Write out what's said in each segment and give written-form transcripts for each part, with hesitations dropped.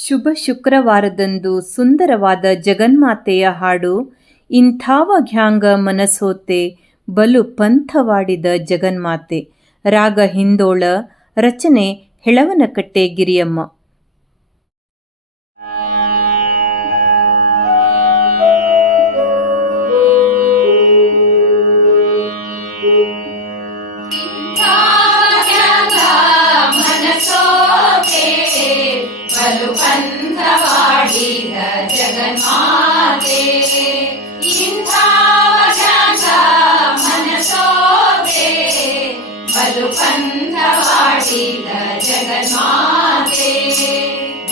ಶುಭ ಶುಕ್ರವಾರದಂದು ಸುಂದರವಾದ ಜಗನ್ಮಾತೆಯ ಹಾಡು. ಇಂಥಾವ ಘ್ಯಾಂಗ ಮನಸೋತೆ ಬಲು ಪಂಥವಾಡಿದ ಜಗನ್ಮಾತೆ. ರಾಗ ಹಿಂದೋಳ, ರಚನೆ ಹೆಳವನಕಟ್ಟೆ ಗಿರಿಯಮ್ಮ. ಪಂಥವಾಡಿದ ಜಗನ್ಮಾತೆ ಇಂಥಾವ ಘ್ಯಾಂಗ ಮನಸೋತೆ ಬಲು ಪಂಥವಾಡಿದ ಜಗನ್ಮಾತೆ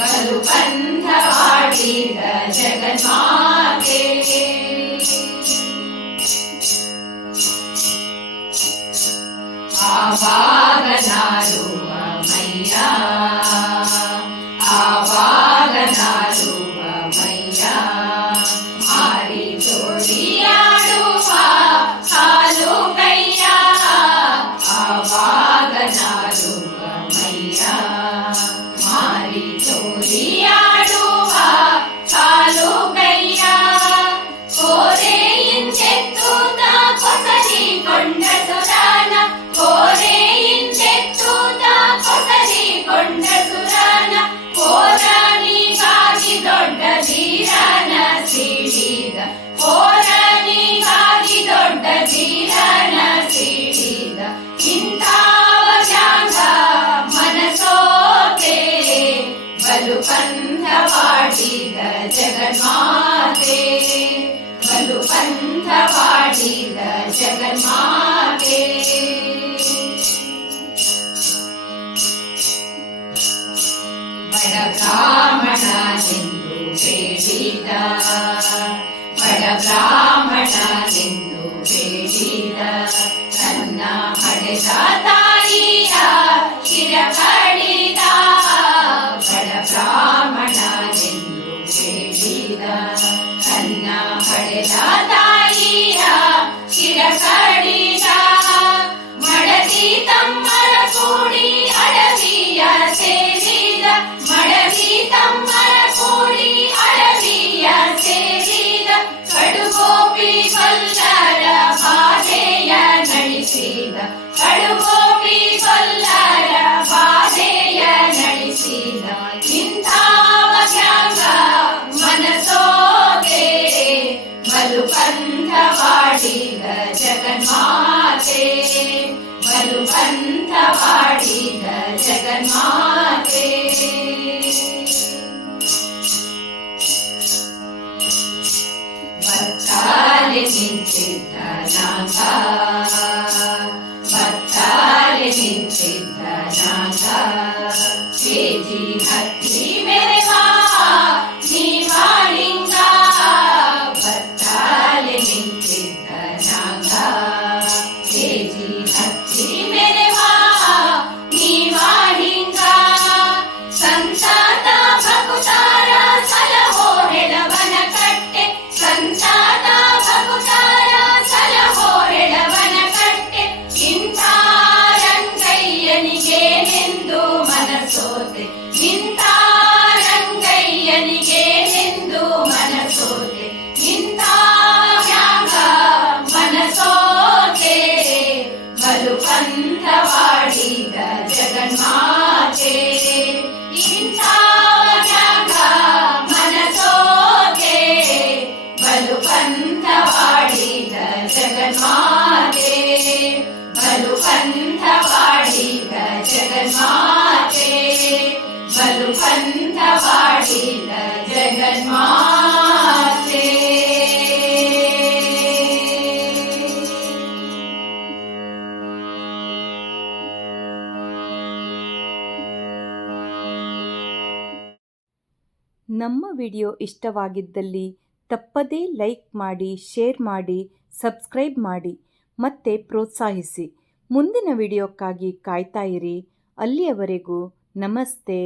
ಬಲು ಪಂಥವಾಡಿದ ಜಗನ್ಮಾತೆ. ಆವಾಗ ನಾರುವ ಮೈಯ ಆವಾಗ ನಾರುವ ಮೈಯ ಮಾರಿ ಜೋಡಿಯಾಡುವ ಕಾಲು ಕೈಯ ಆವಾಗ ನಾರುವ ಮೈಯ ಮಾರಿ ಜೋಡಿಯಾಡುವ ಕಾಲು ಕೈಯ ಕೋರೆಯಿಂದೆತ್ತೂತ ಕೊಸರಿಕೊಂಡ ಸುರಾನ ಕೋರೆಯಿಂದೆತ್ತೂತ ಕೊಸರಿಕೊಂಡ ಸುರಾನ ಕೋರನಿಗಾಗಿ ದೊಡ್ಡ ಧೀರನ ಸಿಡಿದ ಕೋರನಿಗಾಗಿ ದೊಡ್ಡ ಧೀರನ ಸಿಡಿದ ಇಂಥಾವ ಘ್ಯಾಂಗ ಮನಸೋತೆ ಬಲು ಪಂಥವಾಡಿದ ಜಗನ್ಮಾತೆ ಬಲು ಪಂಥವಾಡಿದ ಜಗನ್ಮಾತೆ. ಬಡ ಬ್ರಾಹ್ಮಣನೆಂದು ಬೇಡಿದ ಬಡ ಬ್ರಾಹ್ಮಣನೆಂದು ಬೇಡಿದ ತನ್ನ ಹಡೆದ ತಾಯಿಯ ಶಿರ ಕಡಿದ ಬಡ ಬ್ರಾಹ್ಮಣನೆಂದು ಬೇಡಿದ ತನ್ನ ಹಡೆದ ತಾಯಿಯ ಶಿರ ಕಡಿದ ಮಡದಿ ತಮ್ಮರ ಕೂಡಿ ಅಡವಿಯ ಸೇರಿದ ಮಡದಿ ತಮ್ಮರ ಕೂಡಿ ಅಡವಿಯ ಸೇರಿದ ಕಡುಗೋಪಿ ಕೊಲ್ಲರ ಬಾಧೆಯ ನಡೆಸಿದ ಕಡುಗೋಪಿ ಕೊಲ್ಲರ ಬಾಧೆಯ ನಡೆಸಿದ ಇಂಥಾವ ಘ್ಯಾಂಗ ಮನಸೋತೆ ಬಲು ಪಂಥವಾಡಿದ ಜಗನ್ಮಾತೆ ಬಲು ಪಂಥವಾಡಿದ ಜಗನ್ಮಾತೆ. ಬತ್ತಾಲೆ ನಿಂತಿದ್ದ ನಾಗ ಬತ್ತಾಲೆ ನಿಂತಿದ್ದ ನಾಗ ಕೇಜಿ ಹತ್ತಿ ಮೆರೆವ ನೀವಾಳಿಂಗ ಬತ್ತಾಲೆ ನಿಂತಿದ್ದ ನಾಗ ಕೇಜಿ ಹತ್ತಿ ಮೆರೆವ ನೀವಾಳಿಂಗ ಸಂತಾತ ಭಕುತಾರ ಸಲಹೋ ಹೆಳವನ ಕಟ್ಟೆ ಸಂತಾತ ಭಕುತಾರ ಸಲಹೋ ಹೆಳವನ ಕಟ್ಟೆ ಇಂಥ ರಂಗಯ್ಯನಿಗೆ ನೆಂದು ಮನಸೋತೆ ಇಂಥ ರಂಗಯ್ಯನಿಗೆ ನೆಂದು ಮನಸೋತೆ ಇಂಥ ಘ್ಯಾಂಗ ಮನಸೋತೆ ಬಲು ಪಂಥವಾಡಿದ ಜಗನ್ಮಾತೆ ಇಂಥಾವ ಘ್ಯಾಂಗ ಮನಸೋತೆ ಬಲು ಪಂಥವಾಡಿದ ಜಗನ್ಮಾತೆ ಬಲು ಪಂಥವಾಡಿದ ಜಗನ್ಮಾತೆ ಬಲು ಪಂಥವಾಡಿದ ಜಗನ್ಮಾತೆ. ನಮ್ಮ ವಿಡಿಯೋ ಇಷ್ಟವಾಗಿದ್ದಲ್ಲಿ ತಪ್ಪದೇ ಲೈಕ್ ಮಾಡಿ, ಶೇರ್ ಮಾಡಿ, ಸಬ್ಸ್ಕ್ರೈಬ್ ಮಾಡಿ ಮತ್ತೆ ಪ್ರೋತ್ಸಾಹಿಸಿ. ಮುಂದಿನ ವಿಡಿಯೋಕ್ಕಾಗಿ ಕಾಯ್ತಾ ಇರಿ. ಅಲ್ಲಿಯವರೆಗೂ ನಮಸ್ತೆ.